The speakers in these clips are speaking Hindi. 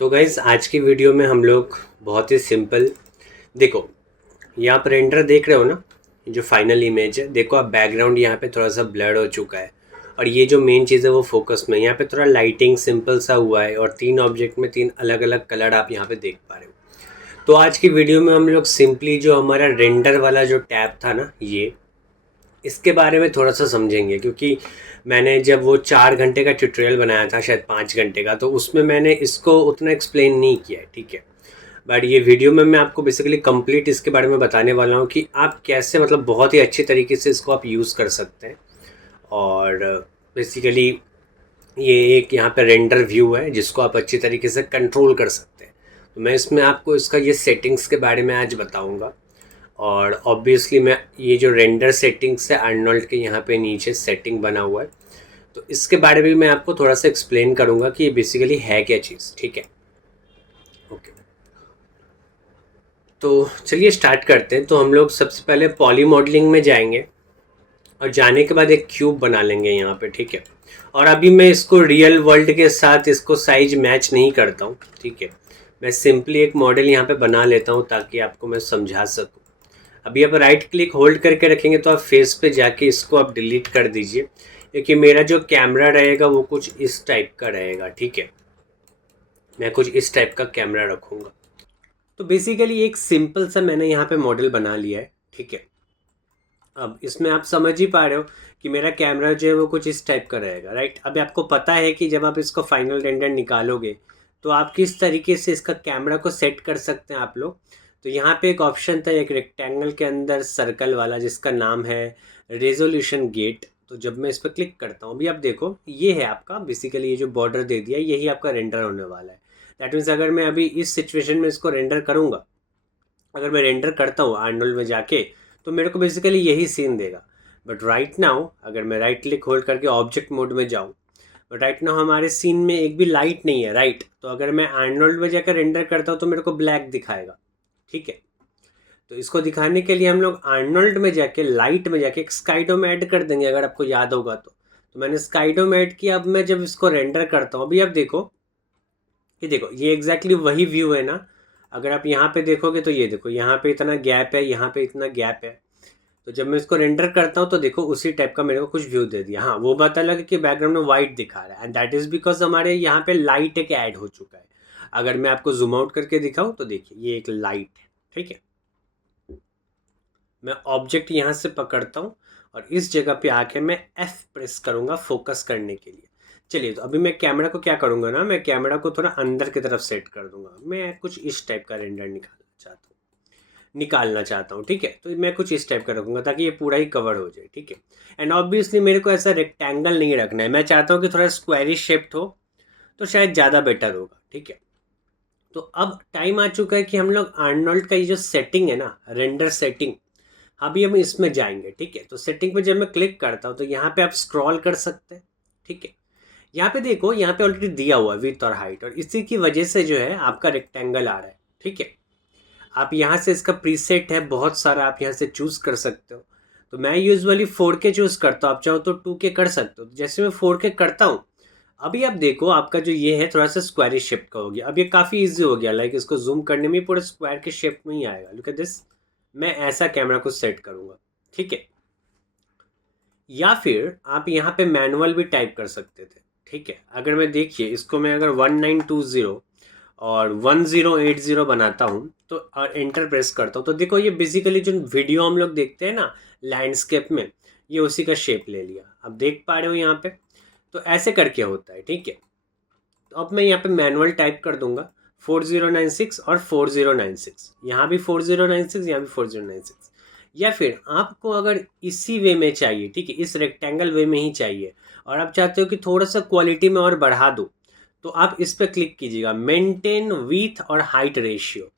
तो गाइज़ आज की वीडियो में हम लोग बहुत ही सिंपल देखो, यहाँ पर रेंडर देख रहे हो ना, जो फाइनल इमेज है। देखो आप बैकग्राउंड यहाँ पे थोड़ा सा ब्लर हो चुका है और ये जो मेन चीज़ है वो फोकस में। यहाँ पे थोड़ा लाइटिंग सिंपल सा हुआ है और तीन ऑब्जेक्ट में तीन अलग अलग कलर आप यहाँ पे देख पा रहे हो। तो आज की वीडियो में हम लोग सिंपली जो हमारा रेंडर वाला जो टैब था ना, ये इसके बारे में थोड़ा सा समझेंगे, क्योंकि मैंने जब वो 4 घंटे का ट्यूटोरियल बनाया था, शायद 5 घंटे का, तो उसमें मैंने इसको उतना एक्सप्लेन नहीं किया है, ठीक है। बट ये वीडियो में मैं आपको बेसिकली कंप्लीट इसके बारे में बताने वाला हूँ कि आप कैसे, मतलब बहुत ही अच्छी तरीके से इसको आप यूज़ कर सकते हैं। और बेसिकली ये एक यहाँ पे रेंडर व्यू है जिसको आप अच्छी तरीके से कंट्रोल कर सकते हैं। तो मैं इसमें आपको इसका ये सेटिंग्स के बारे में आज बताऊँगा। और ऑब्वियसली मैं ये जो रेंडर सेटिंग्स है, आर्नोल्ड के यहाँ पे नीचे सेटिंग बना हुआ है, तो इसके बारे में मैं आपको थोड़ा सा एक्सप्लेन करूँगा कि ये बेसिकली है क्या चीज़, ठीक है। ओके, तो चलिए स्टार्ट करते हैं। तो हम लोग सबसे पहले पॉली मॉडलिंग में जाएंगे और जाने के बाद एक क्यूब बना लेंगे यहाँ पे, ठीक है। और अभी मैं इसको रियल वर्ल्ड के साथ इसको साइज मैच नहीं करता हूँ, ठीक है। मैं सिंपली एक मॉडल यहाँ पे बना लेता हूँ ताकि आपको मैं समझा सकूँ। अभी आप राइट क्लिक होल्ड करके रखेंगे तो आप फेस पे जाके इसको आप डिलीट कर दीजिए, क्योंकि मेरा जो कैमरा रहेगा वो कुछ इस टाइप का रहेगा, ठीक है। मैं कुछ इस टाइप का कैमरा रखूँगा। तो बेसिकली एक सिंपल सा मैंने यहाँ पे मॉडल बना लिया है, ठीक है। अब इसमें आप समझ ही पा रहे हो कि मेरा कैमरा जो है वो कुछ इस टाइप का रहेगा, राइट। अभी आपको पता है कि जब आप इसको फाइनल रेंडर निकालोगे तो आप किस तरीके से इसका कैमरा को सेट कर सकते हैं आप लोग। तो यहाँ पे एक ऑप्शन था, एक रेक्टेंगल के अंदर सर्कल वाला, जिसका नाम है रेजोल्यूशन गेट। तो जब मैं इस पर क्लिक करता हूँ, अभी आप देखो ये है आपका बेसिकली, ये जो बॉर्डर दे दिया यही आपका रेंडर होने वाला है। दैट मीन्स अगर मैं अभी इस सिचुएशन में इसको रेंडर करूँगा, अगर मैं रेंडर करता हूँ आर्नोल्ड में जाके, तो मेरे को बेसिकली यही सीन देगा। बट राइट नाउ अगर मैं राइट क्लिक होल्ड करके ऑब्जेक्ट मोड में जाऊँ, बट राइट नाउ हमारे सीन में एक भी लाइट नहीं है, राइट। तो अगर मैं आर्नोल्ड में जाकर रेंडर करता हूँ तो मेरे को ब्लैक दिखाएगा, ठीक है। तो इसको दिखाने के लिए हम लोग आर्नोल्ड में जाके लाइट में जाके एक स्काईडोम ऐड कर देंगे, अगर आपको याद होगा तो मैंने स्काईडोम ऐड किया। अब मैं जब इसको रेंडर करता हूँ, अभी आप देखो, ये देखो, ये एग्जैक्टली वही व्यू है ना। अगर आप यहाँ पे देखोगे तो ये देखो, यहाँ पे इतना गैप है, यहाँ पे इतना गैप है। तो जब मैं इसको रेंडर करता हूँ तो देखो उसी टाइप का मेरे को कुछ व्यू दे दिया। हाँ, वो बात अलग है कि बैकग्राउंड में वाइट दिखा रहा है, एंड दैट इज बिकॉज हमारे यहाँ पे लाइट एक ऐड हो चुका है। अगर मैं आपको जूम आउट करके दिखाऊँ तो देखिए ये एक लाइट है, ठीक है। मैं ऑब्जेक्ट यहाँ से पकड़ता हूँ और इस जगह पे आके मैं F प्रेस करूँगा फोकस करने के लिए। चलिए, तो अभी मैं कैमरा को क्या करूँगा ना, मैं कैमरा को थोड़ा अंदर की तरफ सेट कर दूंगा। मैं कुछ इस टाइप का रेंडर निकालना चाहता हूँ, ठीक है। तो मैं कुछ इस टाइप का रखूँगा ताकि ये पूरा ही कवर हो जाए, ठीक है। एंड ऑब्वियसली मेरे को ऐसा रेक्टेंगल नहीं रखना है, मैं चाहता हूँ कि थोड़ा स्क्वायरिश शेप्ड हो, तो शायद ज़्यादा बेटर होगा, ठीक है। तो अब टाइम आ चुका है कि हम लोग आर्नोल्ड का ये जो सेटिंग है ना, रेंडर सेटिंग, अभी हम इसमें जाएंगे, ठीक है। तो सेटिंग पे जब मैं क्लिक करता हूँ तो यहाँ पे आप स्क्रॉल कर सकते हैं, ठीक है। यहाँ पे देखो, यहाँ पे ऑलरेडी दिया हुआ है विड्थ और हाइट, और इसी की वजह से जो है आपका रेक्टेंगल आ रहा है, ठीक है। आप यहाँ से इसका प्रीसेट है बहुत सारा, आप यहाँ से चूज कर सकते हो। तो मैं यूजुअली 4K चूज करता हूँ, आप चाहो तो 2K कर सकते हो। तो जैसे मैं 4K करता हूँ, अभी आप देखो आपका जो ये है थोड़ा सा स्क्वायर शेप का हो गया। अब ये काफ़ी इजी हो गया, लाइक इसको जूम करने में पूरे स्क्वायर के शेप में ही आएगा। लुक एट दिस, मैं ऐसा कैमरा को सेट करूँगा, ठीक है। या फिर आप यहाँ पे मैनुअल भी टाइप कर सकते थे, ठीक है। अगर मैं देखिए इसको मैं अगर 1920 और 1080 बनाता हूँ तो और एंटर प्रेस करता हूँ, तो देखो ये बेसिकली जो वीडियो हम लोग देखते हैं ना लैंडस्केप में, ये उसी का शेप ले लिया, आप देख पा रहे हो यहाँ पे। तो ऐसे करके होता है, ठीक है। तो अब मैं यहाँ पे मैनुअल टाइप कर दूंगा 4096 और 4096, यहाँ भी 4096, यहाँ भी 4096। या फिर आपको अगर इसी वे में चाहिए, ठीक है, इस रेक्टेंगल वे में ही चाहिए, और आप चाहते हो कि थोड़ा सा क्वालिटी में और बढ़ा दो, तो आप इस पर क्लिक कीजिएगा, मेंटेन विथ और हाइट रेशियो।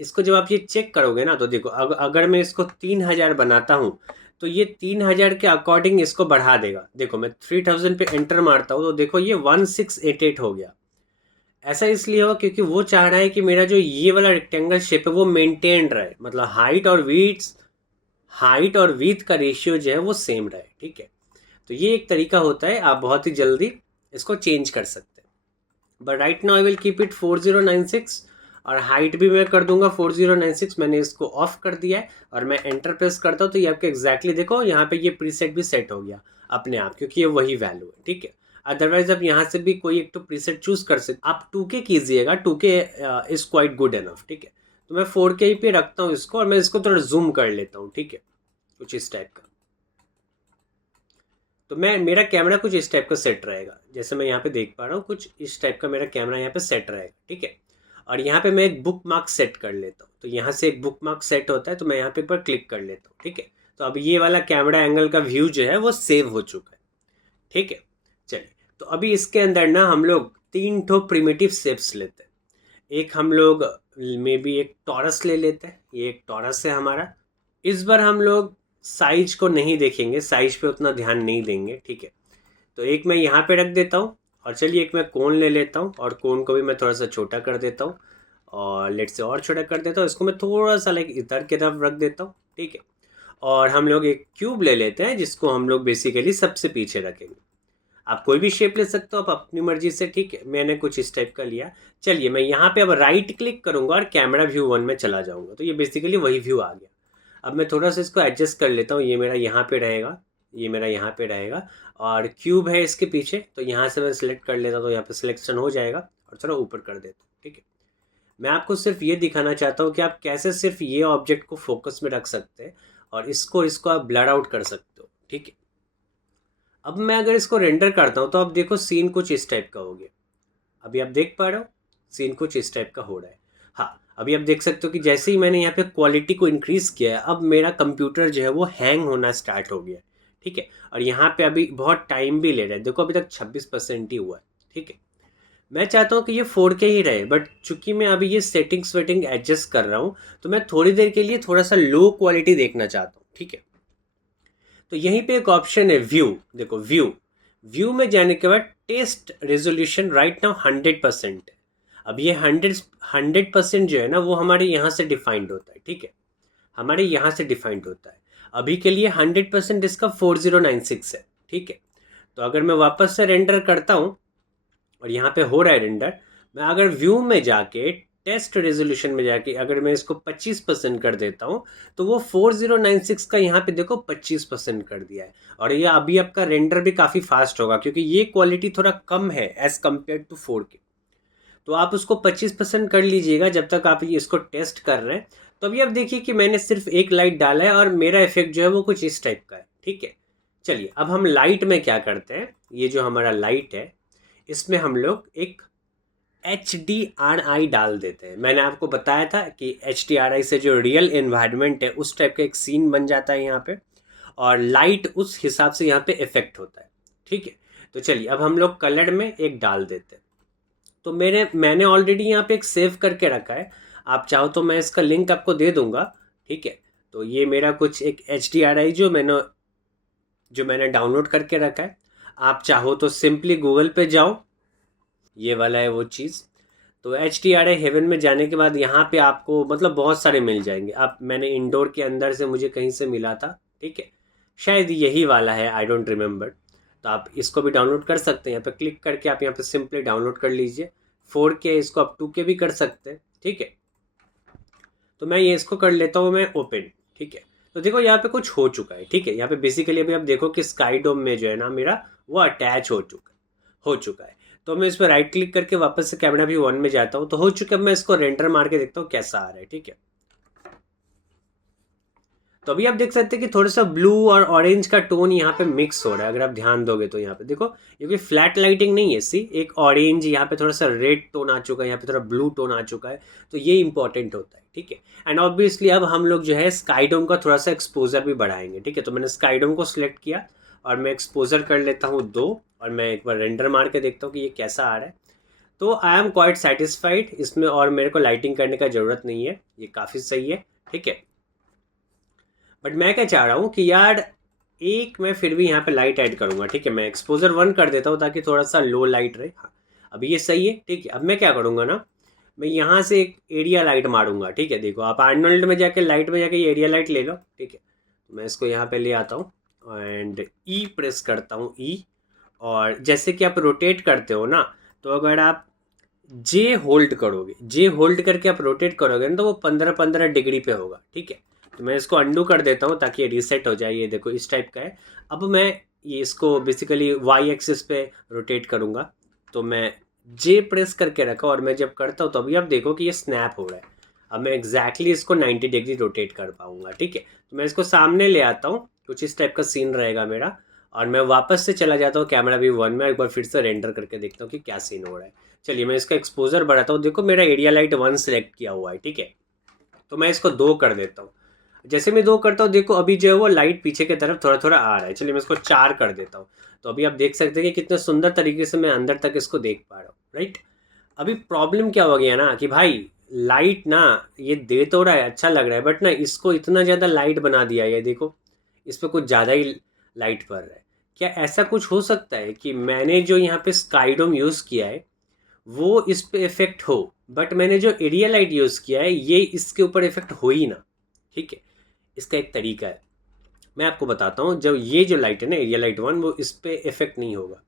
इसको जब आप ये चेक करोगे ना तो देखो, अगर मैं इसको 3000 बनाता हूँ तो ये 3000 के अकॉर्डिंग इसको बढ़ा देगा। देखो मैं 3000 पे एंटर मारता हूँ तो देखो ये 1688 हो गया। ऐसा इसलिए हो क्योंकि वो चाह रहा है कि मेरा जो ये वाला रेक्टेंगल शेप है वो मेंटेन रहे, मतलब हाइट और विड्थ का रेशियो जो है वो सेम रहे, ठीक है। तो ये एक तरीका होता है, आप बहुत ही जल्दी इसको चेंज कर सकते हैं। But right now I will keep it 4096 और हाइट भी मैं कर दूंगा 4096। मैंने इसको ऑफ कर दिया है और मैं एंटर प्रेस करता हूँ तो ये आपके एग्जैक्टली देखो यहाँ पे ये प्रीसेट भी सेट हो गया अपने आप, क्योंकि ये वही वैल्यू है, ठीक है। अदरवाइज आप यहाँ से भी कोई एक तो प्रीसेट चूज कर सकते, आप 2K कीजिएगा, 2K is quite good enough, ठीक है। तो मैं 4K पे रखता हूँ इसको और मैं इसको थोड़ा जूम कर लेता हूँ, ठीक है, कुछ इस टाइप का। तो मैं मेरा कैमरा कुछ इस टाइप का सेट रहेगा, जैसे मैं यहाँ पे देख पा रहा हूँ, कुछ इस टाइप का मेरा कैमरा यहाँ पे सेट रहेगा, ठीक है। और यहाँ पे मैं एक बुक मार्क सेट कर लेता हूँ, तो यहाँ से एक बुक मार्क सेट होता है, तो मैं यहाँ पे पर क्लिक कर लेता हूँ, ठीक है। तो अब ये वाला कैमरा एंगल का व्यू जो है वो सेव हो चुका है, ठीक है। चलिए, तो अभी इसके अंदर ना हम लोग 3 ठो प्रिमिटिव शेप्स लेते हैं। एक हम लोग मे बी एक टॉरस ले लेते हैं, ये एक टॉरस है हमारा। इस बार हम लोग साइज को नहीं देखेंगे, साइज पे उतना ध्यान नहीं देंगे, ठीक है। तो एक मैं यहाँ पे रख देता हूँ और चलिए एक मैं कोन ले लेता हूँ और कोन को भी मैं थोड़ा सा छोटा कर देता हूँ और लेट से और छोटा कर देता हूँ, इसको मैं थोड़ा सा लाइक इधर की तरफ रख देता हूँ, ठीक है। और हम लोग एक क्यूब ले लेते हैं जिसको हम लोग बेसिकली सबसे पीछे रखेंगे। आप कोई भी शेप ले सकते हो आप अपनी मर्जी से, ठीक है। मैंने कुछ इस टाइप का लिया। चलिए मैं यहाँ पे अब राइट क्लिक करूँगा और कैमरा व्यू 1 में चला जाऊँगा, तो ये बेसिकली वही व्यू आ गया। अब मैं थोड़ा सा इसको एडजस्ट कर लेता हूँ, ये मेरा यहाँ पे रहेगा, ये मेरा यहाँ पे रहेगा और क्यूब है इसके पीछे, तो यहाँ से मैं सिलेक्ट कर लेता हूँ, तो यहाँ पे सिलेक्शन हो जाएगा और थोड़ा ऊपर कर देता हूँ, ठीक है। मैं आपको सिर्फ ये दिखाना चाहता हूँ कि आप कैसे सिर्फ ये ऑब्जेक्ट को फोकस में रख सकते हैं और इसको इसको आप ब्लर आउट कर सकते हो, ठीक है। अब मैं अगर इसको रेंडर करता हूँ तो आप देखो सीन कुछ इस टाइप का हो गया। अभी आप देख पा रहे हो सीन कुछ इस टाइप का हो रहा है। हाँ, अभी आप देख सकते हो कि जैसे ही मैंने यहाँ पे क्वालिटी को इंक्रीज किया है, अब मेरा कंप्यूटर जो है वो हैंग होना स्टार्ट हो गया है, ठीक है। और यहाँ पे अभी बहुत टाइम भी ले रहा है, देखो अभी तक 26% ही हुआ है, ठीक है। मैं चाहता हूँ कि ये 4K ही रहे, बट चूंकि मैं अभी ये सेटिंग्स वेटिंग एडजस्ट कर रहा हूँ तो मैं थोड़ी देर के लिए थोड़ा सा लो क्वालिटी देखना चाहता हूँ, ठीक है। तो यहीं पे एक ऑप्शन है व्यू, देखो व्यू, व्यू में जाने के बाद टेस्ट रेजोल्यूशन राइट नाउ 100% है। अब ये 100% जो है ना वो हमारे यहाँ से डिफाइंड होता है, ठीक है, हमारे यहाँ से डिफाइंड होता है। अभी के लिए 100% इसका 4096 है, ठीक है। तो अगर मैं वापस से रेंडर करता हूँ और यहाँ पे हो रहा है रेंडर, मैं अगर व्यू में जाके टेस्ट रेजोल्यूशन में जाके अगर मैं इसको 25% कर देता हूँ तो वो 4096 का यहाँ पे देखो 25% कर दिया है। और ये अभी आपका रेंडर भी काफ़ी फास्ट होगा क्योंकि ये क्वालिटी थोड़ा कम है एज कम्पेयर टू 4K। तो आप उसको 25% कर लीजिएगा जब तक आप ये इसको टेस्ट कर रहे हैं। तो अभी आप देखिए कि मैंने सिर्फ एक लाइट डाला है और मेरा इफेक्ट जो है वो कुछ इस टाइप का है, ठीक है। चलिए अब हम लाइट में क्या करते हैं, ये जो हमारा लाइट है इसमें हम लोग एक HDRI डाल देते हैं। मैंने आपको बताया था कि HDRI से जो रियल एनवायरनमेंट है उस टाइप का एक सीन बन जाता है यहाँ पे और लाइट उस हिसाब से यहाँ पे इफेक्ट होता है, ठीक है। तो चलिए अब हम लोग कलर में एक डाल देते हैं। तो मैंने ऑलरेडी यहाँ पे एक सेव करके रखा है, आप चाहो तो मैं इसका लिंक आपको दे दूंगा, ठीक है। तो ये मेरा कुछ एक HDRI जो मैंने डाउनलोड करके रखा है। आप चाहो तो सिंपली गूगल पे जाओ, ये वाला है वो चीज़। तो HDRI हेवन में जाने के बाद यहाँ पे आपको मतलब बहुत सारे मिल जाएंगे। आप मैंने इंडोर के अंदर से मुझे कहीं से मिला था, ठीक है, शायद यही वाला है, आई डोंट रिमेम्बर। तो आप इसको भी डाउनलोड कर सकते हैं, यहाँ पे क्लिक करके आप यहाँ पे सिंपली डाउनलोड कर लीजिए। 4K इसको आप 2K भी कर सकते हैं, ठीक है। तो मैं ये इसको कर लेता हूँ मैं ओपन, ठीक है। तो देखो यहाँ पे कुछ हो चुका है, ठीक है। यहाँ पे बेसिकली अभी आप देखो कि स्काई डोम में जो है ना मेरा वो अटैच हो चुका है। तो मैं इस पर राइट क्लिक करके वापस से कैमरा व्यू 1 में जाता हूँ, तो हो चुका है। मैं इसको रेंडर मार के देखता हूँ कैसा आ रहा है, ठीक है। तो अभी आप देख सकते हैं कि थोड़ा सा ब्लू और ऑरेंज का टोन यहाँ पे मिक्स हो रहा है। अगर आप ध्यान दोगे तो यहाँ पे देखो ये कोई फ्लैट लाइटिंग नहीं है, सी एक ऑरेंज यहाँ पे थोड़ा सा रेड टोन आ चुका है, यहाँ पे थोड़ा ब्लू टोन आ चुका है। तो ये इंपॉर्टेंट होता है, ठीक है। एंड ऑब्वियसली अब हम लोग जो है स्काईडोम का थोड़ा सा एक्सपोजर भी बढ़ाएंगे, ठीक है। तो मैंने स्काईडोम को सिलेक्ट किया और मैं एक्सपोजर कर लेता हूँ 2 और मैं एक बार रेंडर मार के देखता हूँ कि ये कैसा आ रहा है। तो आई एम क्वाइट सेटिस्फाइड इसमें और मेरे को लाइटिंग करने का ज़रूरत नहीं है, ये काफ़ी सही है, ठीक है। बट मैं क्या चाह रहा हूँ कि यार एक मैं फिर भी यहाँ पे लाइट ऐड करूँगा, ठीक है। मैं एक्सपोजर 1 कर देता हूँ ताकि थोड़ा सा लो लाइट रहे। हाँ, अभी ये सही है, ठीक है। अब मैं क्या करूँगा ना, मैं यहाँ से एक एरिया लाइट मारूंगा, ठीक है। देखो आप आर्नोल्ड में जाके लाइट में जाके ये एरिया लाइट ले लो, ठीक है। तो मैं इसको यहाँ पे ले आता हूँ एंड प्रेस करता हूँ और जैसे कि आप रोटेट करते हो ना, तो अगर आप जे होल्ड करोगे, जे होल्ड करके आप रोटेट करोगे ना तो वो 15-15 डिग्री पे होगा, ठीक है। तो मैं इसको अंडू कर देता हूँ ताकि ये रीसेट हो जाए। ये देखो इस टाइप का है। अब मैं ये इसको बेसिकली वाई एक्सिस पे रोटेट करूँगा। तो मैं जे प्रेस करके रखा और मैं जब करता हूँ तो अभी आप देखो कि ये स्नैप हो रहा है। अब मैं एग्जैक्टली इसको 90 डिग्री रोटेट कर पाऊँगा, ठीक है। तो मैं इसको सामने ले आता हूँ, कुछ इस टाइप का सीन रहेगा मेरा। और मैं वापस से चला जाता हूँ कैमरा व्यू 1 में, एक बार फिर से रेंडर करके देखता हूँ कि क्या सीन हो रहा है। चलिए मैं इसका एक्सपोजर बढ़ाता हूँ। देखो मेरा एरिया लाइट 1 सेलेक्ट किया हुआ है, ठीक है। तो मैं इसको 2 कर देता हूँ। जैसे मैं 2 करता हूँ देखो अभी जो है वो लाइट पीछे की तरफ थोड़ा थोड़ा आ रहा है। चलिए मैं इसको 4 कर देता हूँ। तो अभी आप देख सकते हैं कि कितने सुंदर तरीके से मैं अंदर तक इसको देख पा रहा हूँ, राइट। अभी प्रॉब्लम क्या हो गया ना कि भाई लाइट ना ये दे तो रहा है, अच्छा लग रहा है, बट ना इसको इतना ज़्यादा लाइट बना दिया है। ये देखो इस पर कुछ ज़्यादा ही लाइट पड़ रहा है। क्या ऐसा कुछ हो सकता है कि मैंने जो यहाँ पे स्काईडोम यूज़ किया है वो इस पे इफेक्ट हो, बट मैंने जो एरिया लाइट यूज़ किया है ये इसके ऊपर इफेक्ट हो ही ना, ठीक है। इसका एक तरीका है, मैं आपको बताता हूँ। जब ये जो लाइट है ना एरिया लाइट 1 वो इस पे इफेक्ट नहीं होगा।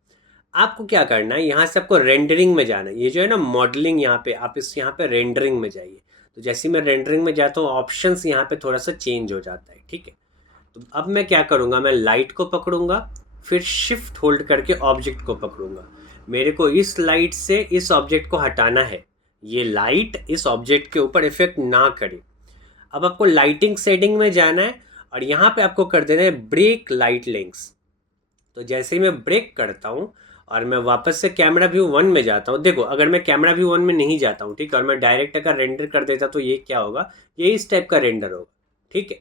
आपको क्या करना है, यहाँ से आपको रेंडरिंग में जाना है। ये जो है ना मॉडलिंग, यहाँ पे आप इस यहाँ पे रेंडरिंग में जाइए। तो जैसे ही मैं रेंडरिंग में जाता हूँ ऑप्शंस यहाँ पे थोड़ा सा चेंज हो जाता है, ठीक है। तो अब मैं क्या करूँगा, मैं लाइट को पकड़ूंगा, फिर शिफ्ट होल्ड करके ऑब्जेक्ट को पकड़ूंगा। मेरे को इस लाइट से इस ऑब्जेक्ट को हटाना है, ये लाइट इस ऑब्जेक्ट के ऊपर इफेक्ट ना करे। अब आपको लाइटिंग सेटिंग में जाना है और यहाँ पे आपको कर देना है ब्रेक लाइट लेंस। तो जैसे ही मैं ब्रेक करता हूँ और मैं वापस से कैमरा व्यू 1 में जाता हूँ, देखो अगर मैं कैमरा व्यू 1 में नहीं जाता हूँ, ठीक है, और मैं डायरेक्ट अगर रेंडर कर देता तो ये क्या होगा, ये इस टाइप का रेंडर होगा, ठीक है।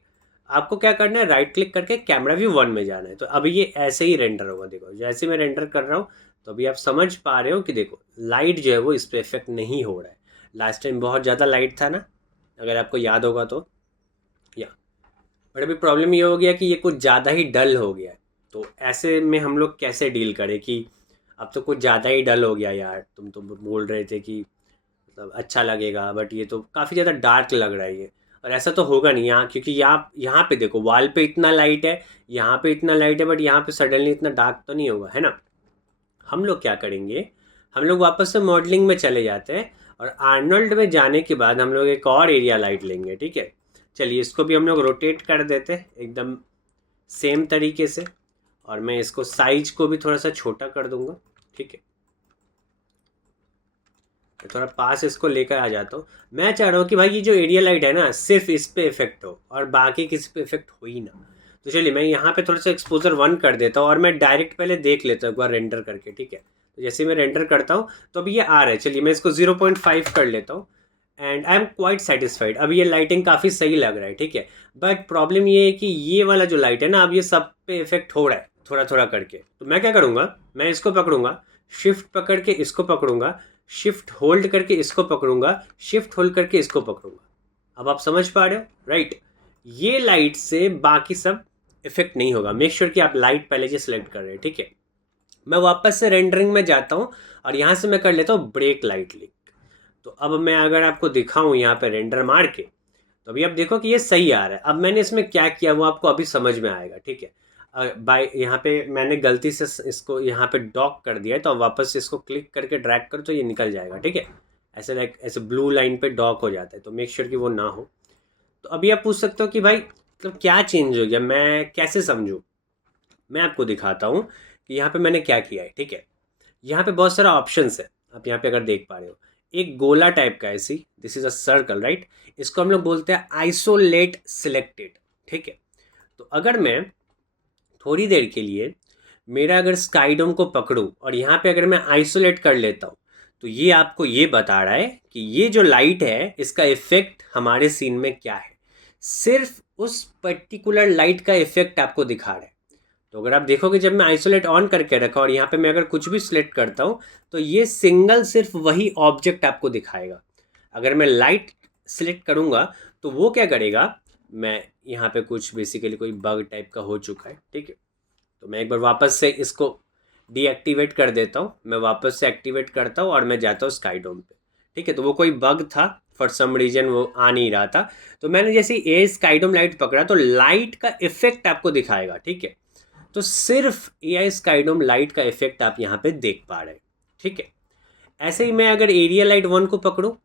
आपको क्या करना है, राइट क्लिक करके कैमरा व्यू 1 में जाना है। तो अभी ये ऐसे ही रेंडर होगा। देखो जैसे मैं रेंडर कर रहा हूँ तो अभी आप समझ पा रहे हो कि देखो लाइट जो है वो इस पर इफेक्ट नहीं हो रहा है। लास्ट टाइम बहुत ज़्यादा लाइट था ना, अगर आपको याद होगा तो। या बट अभी प्रॉब्लम ये हो गया कि ये कुछ ज़्यादा ही डल हो गया है। तो ऐसे में हम लोग कैसे डील करें कि अब तो कुछ ज़्यादा ही डल हो गया यार, तुम तो बोल रहे थे कि मतलब अच्छा लगेगा, बट ये तो काफ़ी ज़्यादा डार्क लग रहा है ये। और ऐसा तो होगा नहीं यहाँ, क्योंकि यहाँ यहाँ पे देखो वॉल पे इतना लाइट है, यहाँ पे इतना लाइट है, बट यहाँ पे सडनली इतना डार्क तो नहीं होगा, है ना। हम लोग क्या करेंगे, हम लोग वापस से मॉडलिंग में चले जाते हैं और आर्नोल्ड में जाने के बाद हम लोग एक और एरिया लाइट लेंगे, ठीक है। चलिए इसको भी हम लोग रोटेट कर देते हैं एकदम सेम तरीके से। और मैं इसको साइज को भी थोड़ा सा छोटा कर दूंगा, ठीक है। थोड़ा पास इसको लेकर आ जाता हूँ। मैं चाह रहा हूँ कि भाई ये जो एरिया लाइट है ना सिर्फ इस पे इफेक्ट हो और बाकी किसी पे इफेक्ट हो ही ना। तो चलिए मैं यहाँ पे थोड़ा सा एक्सपोजर 1 कर देता हूँ और मैं डायरेक्ट पहले देख लेता हूँ एक बार रेंडर करके, ठीक है। तो जैसे मैं रेंडर करता हूँ तो अभी ये आ रहा है। चलिए मैं इसको 0.5 कर लेता हूँ and I am quite satisfied. अभी ये लाइटिंग काफ़ी सही लग रहा है, ठीक है। बट प्रॉब्लम ये है कि ये वाला जो लाइट है ना अब ये सब पे इफेक्ट हो रहा है थोड़ा थोड़ा करके। तो मैं क्या करूँगा, मैं इसको पकड़ूंगा, शिफ्ट पकड़ के इसको पकड़ूंगा, शिफ्ट होल्ड करके इसको पकड़ूंगा, शिफ्ट होल्ड करके इसको पकड़ूंगा। अब आप समझ पा रहे हो, राइट। ये लाइट से बाकी सब इफेक्ट नहीं होगा। मेक श्योर कि आप लाइट पहले से सिलेक्ट कर रहे हैं, ठीक है। मैं वापस से रेंडरिंग में जाता हूँ और यहाँ से मैं कर लेता हूँ ब्रेक लाइट लिंक। तो अब मैं अगर आपको दिखाऊँ यहाँ पे रेंडर मार के, तो अभी आप देखो कि ये सही आ रहा है। अब मैंने इसमें क्या किया वो आपको अभी समझ में आएगा, ठीक है। बाय यहाँ पे मैंने गलती से इसको यहाँ पे डॉक कर दिया है, तो अब वापस से इसको क्लिक करके ड्रैग करो तो ये निकल जाएगा, ठीक है। ऐसे लाइक ऐसे ब्लू लाइन पे डॉक हो जाता है, तो मेक श्योर कि वो ना हो। तो अभी आप पूछ सकते हो कि भाई मतलब क्या चेंज हो गया, मैं कैसे समझूँ। मैं आपको दिखाता हूँ कि यहाँ पे मैंने क्या किया है, ठीक है। यहाँ पे बहुत सारा ऑप्शंस है, आप यहाँ पे अगर देख पा रहे हो एक गोला टाइप का ऐसी, this is a circle, right. इसको हम लोग बोलते हैं आइसोलेट सिलेक्टेड, ठीक है। तो अगर मैं थोड़ी देर के लिए मेरा अगर स्काईडोम को पकड़ूं और यहाँ पे अगर मैं आइसोलेट कर लेता हूँ, तो ये आपको ये बता रहा है कि ये जो लाइट है इसका इफेक्ट हमारे सीन में क्या है। सिर्फ उस पर्टिकुलर लाइट का इफेक्ट आपको दिखा रहा है। तो अगर आप देखोगे जब मैं आइसोलेट ऑन करके रखा और यहाँ पे मैं अगर कुछ भी सिलेक्ट करता हूँ तो ये सिंगल सिर्फ वही ऑब्जेक्ट आपको दिखाएगा। अगर मैं लाइट सिलेक्ट करूँगा तो वो क्या करेगा, मैं यहाँ पे कुछ बेसिकली कोई बग टाइप का हो चुका है, ठीक है। तो मैं एक बार वापस से इसको डीएक्टिवेट कर देता हूँ, मैं वापस से एक्टिवेट करता हूँ और मैं जाता हूँ स्काईडोम पे, ठीक है। तो वो कोई बग था, फॉर सम रीजन वो आ नहीं रहा था। तो मैंने जैसे ए स्काईडोम लाइट पकड़ा तो लाइट का इफेक्ट आपको दिखाएगा, ठीक है। तो सिर्फ एआई स्काईडोम लाइट का इफेक्ट आप यहाँ पे देख पा रहे हैं, ठीक है। ऐसे ही मैं अगर एरिया लाइट 1 को पकड़ूँ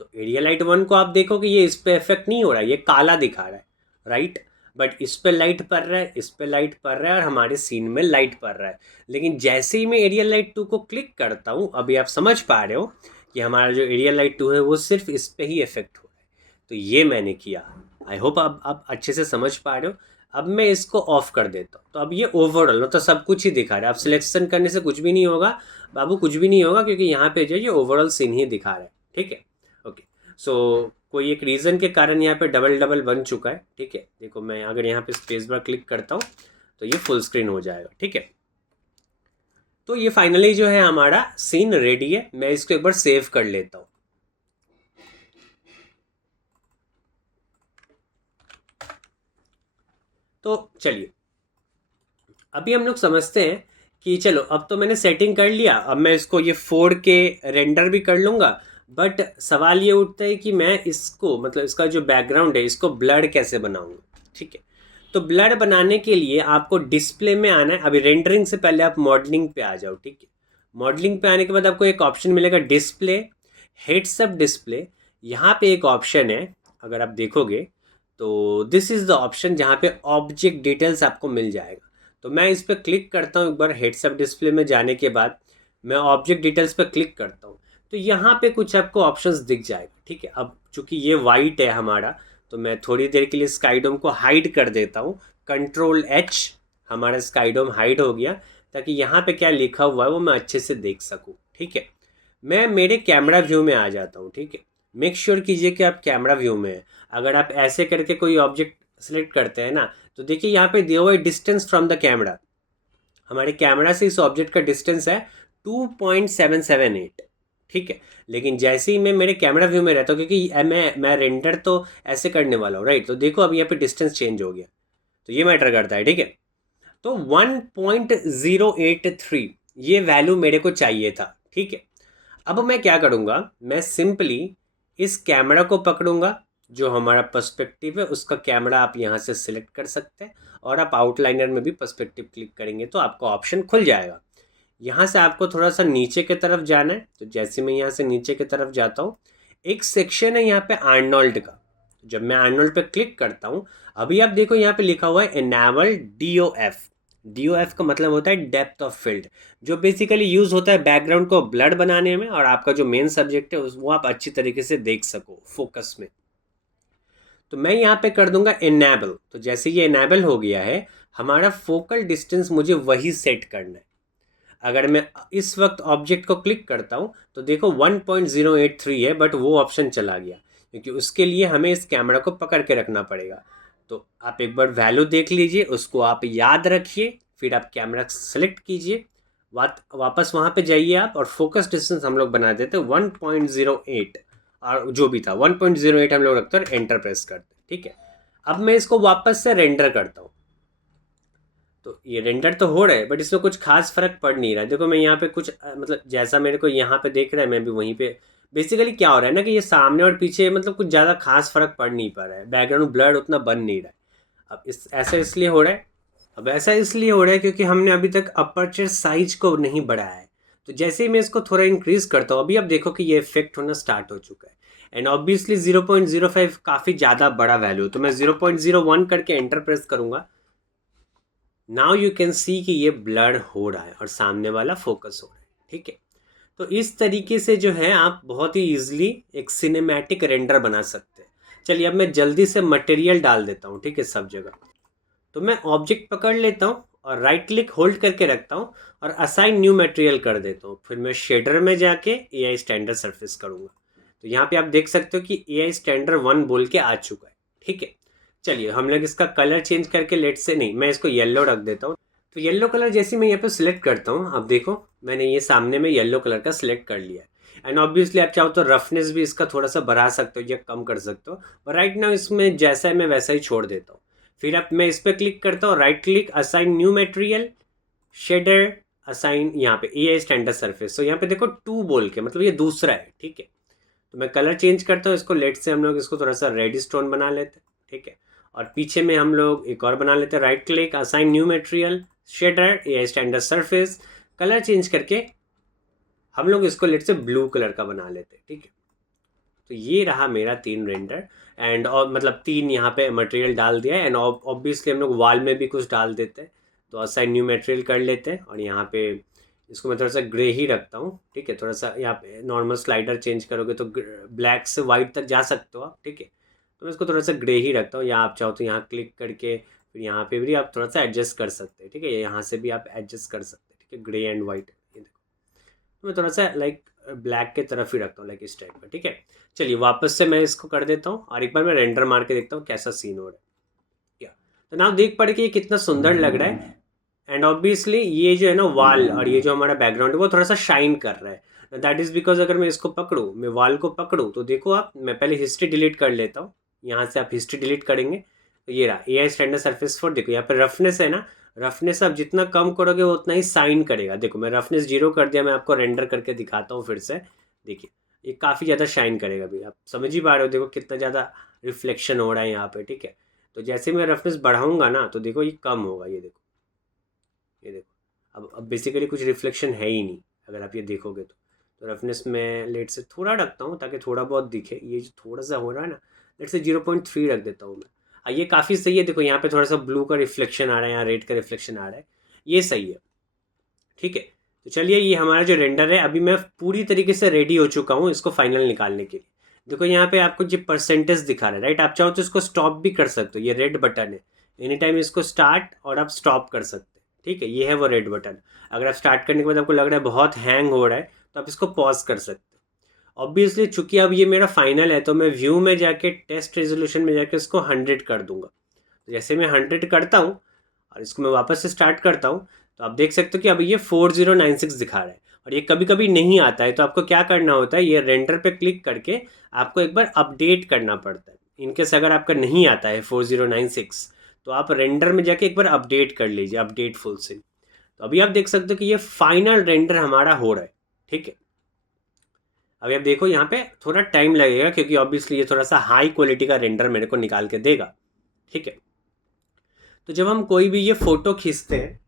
तो एरिया लाइट 1 को आप देखो कि ये इस पे इफेक्ट नहीं हो रहा है, ये काला दिखा रहा है, राइट। बट इस पे लाइट पड़ रहा है, इस पे लाइट पड़ रहा है, और हमारे सीन में लाइट पड़ रहा है। लेकिन जैसे ही मैं एरिया लाइट 2 को क्लिक करता हूँ, अभी आप समझ पा रहे हो कि हमारा जो एरिया लाइट 2 है वो सिर्फ इस पे ही इफेक्ट हो रहा है। तो ये मैंने किया। आई होप आप अच्छे से समझ पा रहे हो। अब मैं इसको ऑफ कर देता हूँ, तो अब ये ओवरऑल तो सब कुछ ही दिखा रहा है। अब सिलेक्शन करने से कुछ भी नहीं होगा बाबू, कुछ भी नहीं होगा, क्योंकि यहाँ पे जो ये ओवरऑल सीन ही दिखा रहा है, ठीक है। ओके, सो कोई एक रीज़न के कारण यहाँ पे डबल डबल बन चुका है, ठीक है। देखो मैं अगर यहाँ पे स्पेस बार क्लिक करता हूँ तो ये फुल स्क्रीन हो जाएगा, ठीक है। तो ये फाइनली जो है हमारा सीन रेडी है। मैं इसको एक बार सेव कर लेता हूँ। तो चलिए अभी हम लोग समझते हैं कि चलो अब तो मैंने सेटिंग कर लिया, अब मैं इसको ये 4K रेंडर भी कर लूँगा। बट सवाल ये उठता है कि मैं इसको मतलब इसका जो बैकग्राउंड है इसको ब्लर कैसे बनाऊँगा, ठीक है। तो ब्लर बनाने के लिए आपको डिस्प्ले में आना है। अभी रेंडरिंग से पहले आप मॉडलिंग पे आ जाओ, ठीक है। मॉडलिंग पे आने के बाद आपको एक ऑप्शन मिलेगा डिस्प्ले, हेड्स अप डिस्प्ले। यहाँ पे एक ऑप्शन है, अगर आप देखोगे तो दिस इज़ द ऑप्शन जहाँ पे ऑब्जेक्ट डिटेल्स आपको मिल जाएगा। तो मैं इस पर क्लिक करता हूँ एक बार। हेड्स अप डिस्प्ले में जाने के बाद मैं ऑब्जेक्ट डिटेल्स पर क्लिक करता हूँ, तो यहाँ पे कुछ आपको ऑप्शंस दिख जाएगा, ठीक है। अब चूंकि ये वाइट है हमारा, तो मैं थोड़ी देर के लिए स्काईडोम को हाइड कर देता हूँ। Ctrl+H, हमारा स्काईडोम हाइड हो गया, ताकि यहाँ पे क्या लिखा हुआ है वो मैं अच्छे से देख सकूँ, ठीक है। मैं मेरे कैमरा व्यू में आ जाता हूँ, ठीक है। मेक श्योर कीजिए कि आप कैमरा व्यू में हैं। अगर आप ऐसे करके कोई ऑब्जेक्ट सेलेक्ट करते हैं ना, तो देखिए यहाँ पे दिया हुआ है डिस्टेंस फ्रॉम द कैमरा। हमारे कैमरा से इस ऑब्जेक्ट का डिस्टेंस है 2.778, ठीक है। लेकिन जैसे ही मैं मेरे कैमरा व्यू में रहता हूँ, क्योंकि मैं रेंडर तो ऐसे करने वाला हूँ, राइट। तो देखो अभी यहाँ पे डिस्टेंस चेंज हो गया, तो ये मैटर करता है, ठीक है। तो 1.083 ये वैल्यू मेरे को चाहिए था, ठीक है। अब मैं क्या करूँगा, मैं सिंपली इस कैमरा को पकड़ूंगा, जो हमारा पर्सपेक्टिव है उसका कैमरा आप यहाँ से सिलेक्ट कर सकते हैं, और आप आउटलाइनर में भी पर्सपेक्टिव क्लिक करेंगे तो आपको ऑप्शन खुल जाएगा। यहाँ से आपको थोड़ा सा नीचे की तरफ जाना है। तो जैसे मैं यहाँ से नीचे की तरफ जाता हूँ, एक सेक्शन है यहाँ पे आर्नोल्ड का। जब मैं आर्नोल्ड पे क्लिक करता हूँ, अभी आप देखो यहाँ पे लिखा हुआ है एनेबल DOF। DOF का मतलब होता है डेप्थ ऑफ फील्ड, जो बेसिकली यूज होता है बैकग्राउंड को ब्लड बनाने में, और आपका जो मेन सब्जेक्ट है वो आप अच्छी तरीके से देख सको फोकस में। तो मैं यहाँ पे कर दूंगा एनेबल। तो जैसे ये एनेबल हो गया है, हमारा फोकल डिस्टेंस मुझे वही सेट करना है। अगर मैं इस वक्त ऑब्जेक्ट को क्लिक करता हूँ तो देखो 1.083 है, बट वो ऑप्शन चला गया, क्योंकि उसके लिए हमें इस कैमरा को पकड़ के रखना पड़ेगा। तो आप एक बार वैल्यू देख लीजिए, उसको आप याद रखिए, फिर आप कैमरा सेलेक्ट कीजिए, वापस वहाँ पे जाइए आप, और फोकस डिस्टेंस हम लोग बना देते 1.08, और जो भी था 1.08 हम लोग रखते और एंटर प्रेस करते, ठीक है। अब मैं इसको वापस से रेंडर करता हूँ। तो ये रेंडर तो हो रहा है, बट इसमें कुछ खास फर्क पड़ नहीं रहा है। देखो मैं यहाँ पे कुछ मतलब जैसा मेरे को यहाँ पे देख रहा है, मैं भी वहीं पे। बेसिकली क्या हो रहा है ना कि ये सामने और पीछे मतलब कुछ ज़्यादा खास फर्क पड़ नहीं पा रहा है, बैकग्राउंड ब्लर उतना बन नहीं रहा है। अब इस ऐसा इसलिए हो रहा है, अब ऐसा इसलिए हो रहा है क्योंकि हमने अभी तक अपर्चर साइज को नहीं बढ़ाया है। तो जैसे ही मैं इसको थोड़ा इंक्रीज करता हूँ, अभी आप देखो कि ये इफेक्ट होना स्टार्ट हो चुका है। एंड ऑब्वियसली 0.05 काफ़ी ज़्यादा बड़ा वैल्यू, तो मैं 0.01 करके एंटर प्रेस करूँगा। नाउ यू कैन सी कि ये ब्लर हो रहा है और सामने वाला फोकस हो रहा है, ठीक है। तो इस तरीके से जो है आप बहुत ही ईजिली एक सिनेमैटिक रेंडर बना सकते हैं। चलिए अब मैं जल्दी से मटेरियल डाल देता हूँ, ठीक है, सब जगह। तो मैं ऑब्जेक्ट पकड़ लेता हूँ और राइट क्लिक होल्ड करके रखता हूँ और असाइन न्यू मटेरियल कर देता हूँ। फिर मैं शेडर में जाके AI स्टैंडर्ड सरफेस करूँगा। तो यहाँ पे आप देख सकते हो कि AI स्टैंडर्ड 1 बोल के आ चुका है, ठीक है। चलिए हम लोग इसका कलर चेंज करके लेट से नहीं, मैं इसको येलो रख देता हूँ। तो येलो कलर जैसे मैं यहाँ पे सिलेक्ट करता हूँ, अब देखो मैंने ये सामने में येलो कलर का सिलेक्ट कर लिया है। एंड ऑब्वियसली आप चाहो तो रफनेस भी इसका थोड़ा सा बढ़ा सकते हो या कम कर सकते हो, और राइट नाउ इसमें जैसा है मैं वैसा ही छोड़ देता हूँ। फिर अब मैं इस पर क्लिक करता हूँ, right click, assign new material, shader, assign यहाँ पे AI स्टैंडर्ड सरफेस। तो यहाँ पे देखो 2 बोल के मतलब ये दूसरा है, ठीक है। तो मैं कलर चेंज करता हूँ इसको, लेट से हम लोग इसको थोड़ा सा रेड स्टोन बना लेते हैं, ठीक है। और पीछे में हम लोग एक और बना लेते हैं, right click, assign new material, shader, AI standard surface, colour change करके हम लोग इसको लेट से ब्लू कलर का बना लेते हैं, ठीक है। तो ये रहा मेरा 3 रेंडर एंड और मतलब 3 यहाँ पे मटेरियल डाल दिया है एंड ऑब्वियसली हम लोग वॉल में भी कुछ डाल देते हैं। तो असाइन न्यू मटेरियल कर लेते हैं और यहाँ पे इसको मैं थोड़ा सा ग्रे ही रखता हूँ, ठीक है। थोड़ा सा यहाँ पे नॉर्मल स्लाइडर चेंज करोगे तो ब्लैक से वाइट तक जा सकते हो आप, ठीक है। तो मैं इसको थोड़ा सा ग्रे ही रखता हूँ। यहाँ आप चाहो तो यहाँ क्लिक करके फिर यहाँ पे भी आप थोड़ा सा एडजस्ट कर सकते हैं, ठीक है। यहाँ से भी आप एडजस्ट कर सकते हैं, ठीक है। ग्रे एंड वाइट, ये देखो। तो मैं थोड़ा सा लाइक ब्लैक के तरफ ही रखता हूँ, लाइक इस टाइप का, ठीक है। चलिए वापस से मैं इसको कर देता हूँ और एक बार मैं रेंडर मार के देखता हूँ कैसा सीन हो रहा है। क्या तो ना देख पड़े कि ये कितना सुंदर लग रहा है एंड ऑब्वियसली ये जो है ना वॉल और ये जो हमारा बैकग्राउंड है वो थोड़ा सा शाइन कर रहा है। दैट इज़ बिकॉज अगर मैं इसको पकड़ूँ, मैं वॉल को पकड़ूँ तो देखो आप, मैं पहले हिस्ट्री डिलीट कर लेता हूँ। यहाँ से आप हिस्ट्री डिलीट करेंगे तो ये रहा AI स्टैंडर्ड सरफेस 4। देखो यहाँ पर रफनेस है ना, रफनेस आप जितना कम करोगे वो उतना ही साइन करेगा। देखो मैं रफनेस 0 कर दिया, मैं आपको रेंडर करके दिखाता हूँ फिर से। देखिए ये काफ़ी ज़्यादा शाइन करेगा भी, आप समझ ही पा रहे हो। देखो कितना ज़्यादा रिफ्लेक्शन हो रहा है यहाँ पे, ठीक है। तो जैसे मैं रफनेस बढ़ाऊंगा ना तो देखो ये कम होगा, ये देखो, ये देखो। अब बेसिकली कुछ रिफ्लेक्शन है ही नहीं अगर आप ये देखोगे तो रफनेस में लेट से थोड़ा रखता हूँ ताकि थोड़ा बहुत दिखे। ये जो थोड़ा सा हो रहा है ना, लेट से 0.3 रख देता हूँ मैं। ये काफ़ी सही है। देखो यहाँ पे थोड़ा सा ब्लू का रिफ्लेक्शन आ रहा है, यहाँ रेड का रिफ्लेक्शन आ रहा है, ये सही है, ठीक है। तो चलिए ये हमारा जो रेंडर है अभी मैं पूरी तरीके से रेडी हो चुका हूँ इसको फाइनल निकालने के लिए। देखो यहाँ पे आपको जो परसेंटेज दिखा रहा है, राइट। आप चाहो तो इसको स्टॉप भी कर सकते हो, ये रेड बटन है। एनी टाइम इसको स्टार्ट और आप स्टॉप कर सकते हैं, ठीक है। ये है वो रेड बटन। अगर आप स्टार्ट करने के बाद आपको लग रहा है बहुत हैंग हो रहा है तो आप इसको पॉज कर सकते हैं। ऑब्वियसली चूंकि अब ये मेरा फाइनल है तो मैं व्यू में जाके टेस्ट रेजोल्यूशन में जाके इसको 100 कर दूंगा। तो जैसे मैं 100 करता हूँ और इसको मैं वापस से स्टार्ट करता हूँ तो आप देख सकते हो कि अब ये 4096 दिखा रहा है। और ये कभी कभी नहीं आता है तो आपको क्या करना होता है, ये रेंडर पे क्लिक करके आपको एक बार अपडेट करना पड़ता है। इनकेस अगर आपका नहीं आता है 4096 तो आप रेंडर में जाके एक बार अपडेट कर लीजिए, अपडेट फुल से। तो अभी आप देख सकते हो कि ये फाइनल रेंडर हमारा हो रहा है, ठीक है। अभी आप देखो यहाँ पे थोड़ा टाइम लगेगा क्योंकि ऑब्वियसली ये थोड़ा सा हाई क्वालिटी का रेंडर मेरे को निकाल के देगा, ठीक है। तो जब हम कोई भी ये फ़ोटो खींचते हैं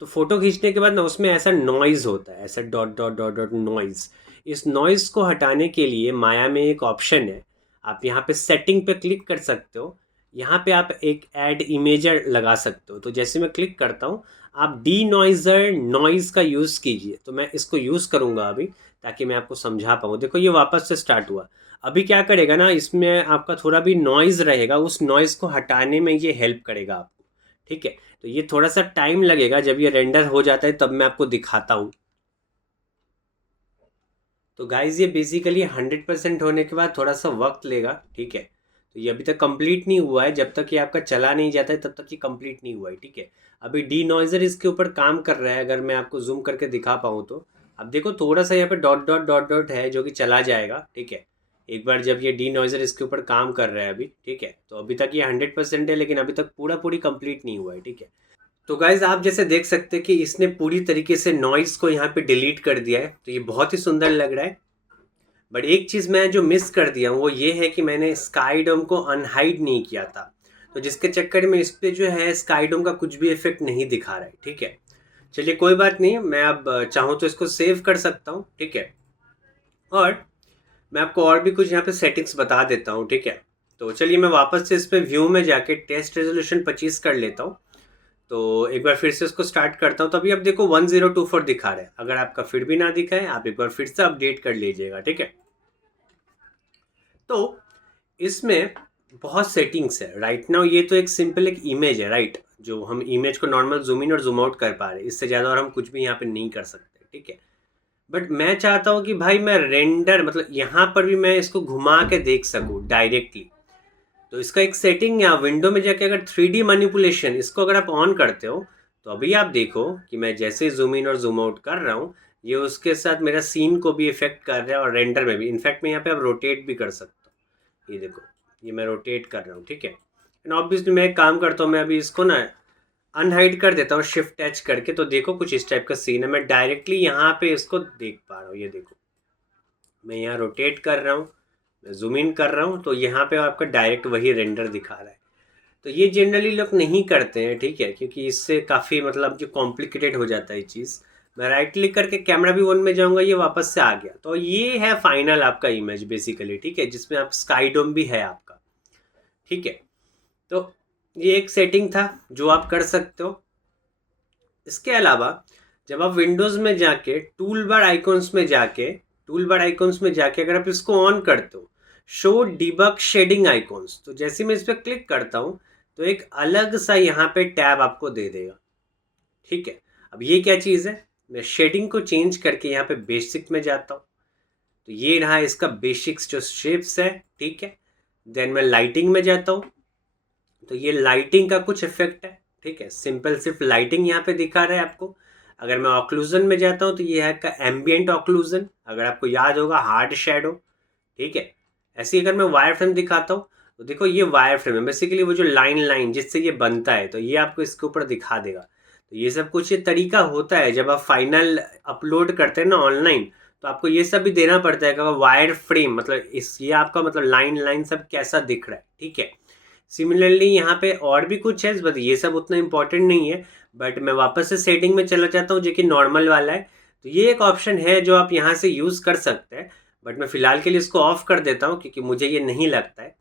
तो फ़ोटो खींचने के बाद ना उसमें ऐसा नॉइज़ होता है, ऐसा dot dot dot dot noise. इस नॉइज़ को हटाने के लिए माया में एक ऑप्शन है, आप यहाँ पे सेटिंग पे क्लिक कर सकते हो। यहाँ पे आप एक ऐड इमेजर लगा सकते हो। तो जैसे मैं क्लिक करता हूँ आप डी नॉइज़र नॉइज़ का यूज़ कीजिए। तो मैं इसको यूज़ करूँगा अभी ताकि मैं आपको समझा पाऊँ। देखो ये वापस से स्टार्ट हुआ। अभी क्या करेगा ना, इसमें आपका थोड़ा भी नॉइज़ रहेगा, उस नॉइज़ को हटाने में ये हेल्प करेगा आपको, ठीक है। तो ये थोड़ा सा टाइम लगेगा, जब ये रेंडर हो जाता है तब मैं आपको दिखाता हूँ। तो गाइज ये बेसिकली 100% होने के बाद थोड़ा सा वक्त लेगा, ठीक है। तो ये अभी तक कंप्लीट नहीं हुआ है, जब तक ये आपका चला नहीं जाता है तब तक ये कंप्लीट नहीं हुआ है, ठीक है। अभी डी नॉइजर इसके ऊपर काम कर रहा है। अगर मैं आपको जूम करके दिखा पाऊँ तो अब देखो थोड़ा सा यहाँ पे डॉट डॉट डॉट डॉट है जो कि चला जाएगा, ठीक है। एक बार जब ये डी नॉइजर इसके ऊपर काम कर रहा है अभी, ठीक है। तो अभी तक ये 100% है लेकिन अभी तक पूरी कंप्लीट नहीं हुआ है, ठीक है। तो गाइज आप जैसे देख सकते हैं कि इसने पूरी तरीके से नॉइज़ को यहाँ पे डिलीट कर दिया है। तो ये बहुत ही सुंदर लग रहा है। बट एक चीज़ मैं जो मिस कर दिया हूँ वो ये है कि मैंने स्काई डोम को अनहाइड नहीं किया था। तो जिसके चक्कर में इस पर जो है स्काई डोम का कुछ भी इफेक्ट नहीं दिखा रहा है, ठीक है। चलिए कोई बात नहीं, मैं अब चाहूँ तो इसको सेव कर सकता हूँ, ठीक है। और मैं आपको और भी कुछ यहाँ पे सेटिंग्स बता देता हूँ, ठीक है। तो चलिए मैं वापस से इस पर व्यू में जाके टेस्ट रेजोल्यूशन 25 कर लेता हूँ। तो एक बार फिर से उसको स्टार्ट करता हूँ। तो अभी अब देखो 1024 दिखा रहा है। अगर आपका फिर भी ना दिखा है आप एक बार फिर से अपडेट कर लीजिएगा, ठीक है। तो इसमें बहुत सेटिंग्स है राइट नाउ। ये तो एक सिंपल एक इमेज है, राइट। जो हम इमेज को नॉर्मल जूम इन और जूम आउट कर पा रहे हैं, इससे ज़्यादा और हम कुछ भी यहाँ पे नहीं कर सकते, ठीक है। बट मैं चाहता हूँ कि भाई मैं रेंडर मतलब यहाँ पर भी मैं इसको घुमा के देख सकूँ डायरेक्टली। तो इसका एक सेटिंग है, विंडो में जाके अगर 3D मैनिपुलेशन इसको अगर आप ऑन करते हो तो अभी आप देखो कि मैं जैसे जूम इन और जूम आउट कर रहा हूँ ये उसके साथ मेरा सीन को भी इफेक्ट कर रहा है और रेंडर में भी। इनफैक्ट मैं यहाँ पे अब रोटेट भी कर सकता हूँ। ये देखो ये मैं रोटेट कर रहा हूँ, ठीक है। एंड ऑब्वियसली मैं एक काम करता हूँ, मैं अभी इसको ना अनहाइड कर देता हूँ शिफ्ट टच करके। तो देखो कुछ इस टाइप का सीन है, मैं डायरेक्टली यहाँ पे इसको देख पा रहा हूँ। ये देखो मैं यहाँ रोटेट कर रहा हूँ, मैं जूम इन कर रहा हूँ तो यहाँ पे आपका डायरेक्ट वही रेंडर दिखा रहा है। तो ये जनरली लोग नहीं करते हैं, ठीक है, क्योंकि इससे काफ़ी मतलब जो कॉम्प्लिकेटेड हो जाता है ये चीज़। मैं राइट क्लिक करके कैमरा व्यू 1 में जाऊंगा, ये वापस से आ गया। तो ये है फाइनल आपका इमेज बेसिकली, ठीक है, जिसमें आप स्काई डोम भी है आपका, ठीक है। तो ये एक सेटिंग था जो आप कर सकते हो। इसके अलावा जब आप विंडोज़ में जाके टूल बार आइकॉन्स में जाके अगर आप इसको ऑन करते हो, शो डिबग शेडिंग आइकॉन्स, तो जैसे मैं इस पर क्लिक करता हूँ तो एक अलग सा यहाँ पे टैब आपको दे देगा, ठीक है। अब ये क्या चीज़ है, मैं शेडिंग को चेंज करके यहाँ पे बेसिक में जाता हूँ, तो ये रहा इसका बेसिक्स जो शेप्स है, ठीक है। देन मैं लाइटिंग में जाता हूँ, तो ये लाइटिंग का कुछ इफेक्ट है, ठीक है, सिंपल सिर्फ लाइटिंग यहाँ पे दिखा रहा है आपको। अगर मैं ऑक्लूजन में जाता हूँ तो ये है का एम्बियंट ऑक्लूजन, अगर आपको याद होगा हार्ड शेडो, ठीक है। ऐसे ही अगर मैं वायर फ्रेम दिखाता हूँ तो देखो ये वायर फ्रेम है बेसिकली, वो जो लाइन जिससे ये बनता है, तो ये आपको इसके ऊपर दिखा देगा। तो ये सब कुछ ये तरीका होता है जब आप फाइनल अपलोड करते हैं ना ऑनलाइन, तो आपको ये सब भी देना पड़ता है कि वायर फ्रेम मतलब इस ये आपका मतलब लाइन सब कैसा दिख रहा है, ठीक है। सिमिलरली यहाँ पे और भी कुछ है, बट ये सब उतना इंपॉर्टेंट नहीं है। बट मैं वापस से सेटिंग में चला जाता हूँ जो कि नॉर्मल वाला है। तो ये एक ऑप्शन है जो आप यहाँ से यूज़ कर सकते हैं, बट मैं फ़िलहाल के लिए इसको ऑफ कर देता हूँ क्योंकि मुझे ये नहीं लगता है,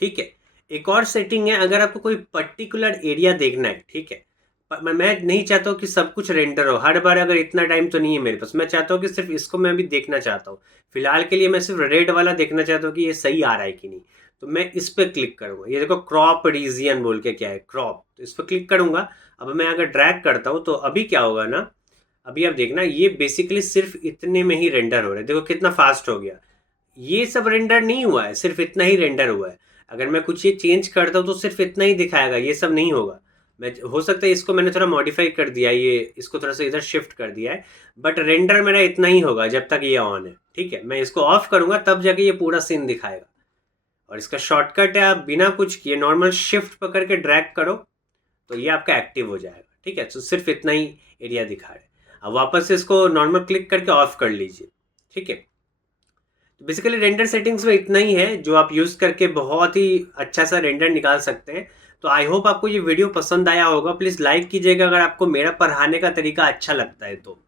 ठीक है। एक और सेटिंग है, अगर आपको कोई पर्टिकुलर एरिया देखना है, ठीक है, मैं नहीं चाहता हूँ कि सब कुछ रेंडर हो हर बार, अगर इतना टाइम तो नहीं है मेरे पास, मैं चाहता हूँ कि सिर्फ इसको मैं अभी देखना चाहता हूँ। फिलहाल के लिए मैं सिर्फ रेड वाला देखना चाहता हूँ कि ये सही आ रहा है कि नहीं। तो मैं इस पर क्लिक करूँगा, ये देखो क्रॉप रीजियन बोल के क्या है, क्रॉप, तो इस पर क्लिक करूँगा। अब मैं अगर ड्रैग करता हूँ तो अभी क्या होगा ना, अभी आप देखना ये बेसिकली सिर्फ इतने में ही रेंडर हो रहा है, देखो कितना फास्ट हो गया। ये सब रेंडर नहीं हुआ है, सिर्फ इतना ही रेंडर हुआ है। अगर मैं कुछ ये चेंज करता हूँ तो सिर्फ इतना ही दिखाएगा, ये सब नहीं होगा। मैं हो सकता है इसको मैंने थोड़ा मॉडिफाई कर दिया है, ये इसको थोड़ा सा इधर शिफ्ट कर दिया है, बट रेंडर मेरा इतना ही होगा जब तक ये ऑन है, ठीक है। मैं इसको ऑफ करूँगा तब जाके ये पूरा सीन दिखाएगा। और इसका शॉर्टकट है, आप बिना कुछ किए नॉर्मल शिफ्ट पकड़ के ड्रैग करो तो ये आपका एक्टिव हो जाएगा, ठीक है। तो सिर्फ इतना ही एरिया दिखा रहे। अब वापस से इसको नॉर्मल क्लिक करके ऑफ कर लीजिए, ठीक है। तो बेसिकली रेंडर सेटिंग्स में इतना ही है जो आप यूज़ करके बहुत ही अच्छा सा रेंडर निकाल सकते हैं। तो आई होप आपको ये वीडियो पसंद आया होगा। प्लीज़ लाइक कीजिएगा अगर आपको मेरा पढ़ाने का तरीका अच्छा लगता है तो।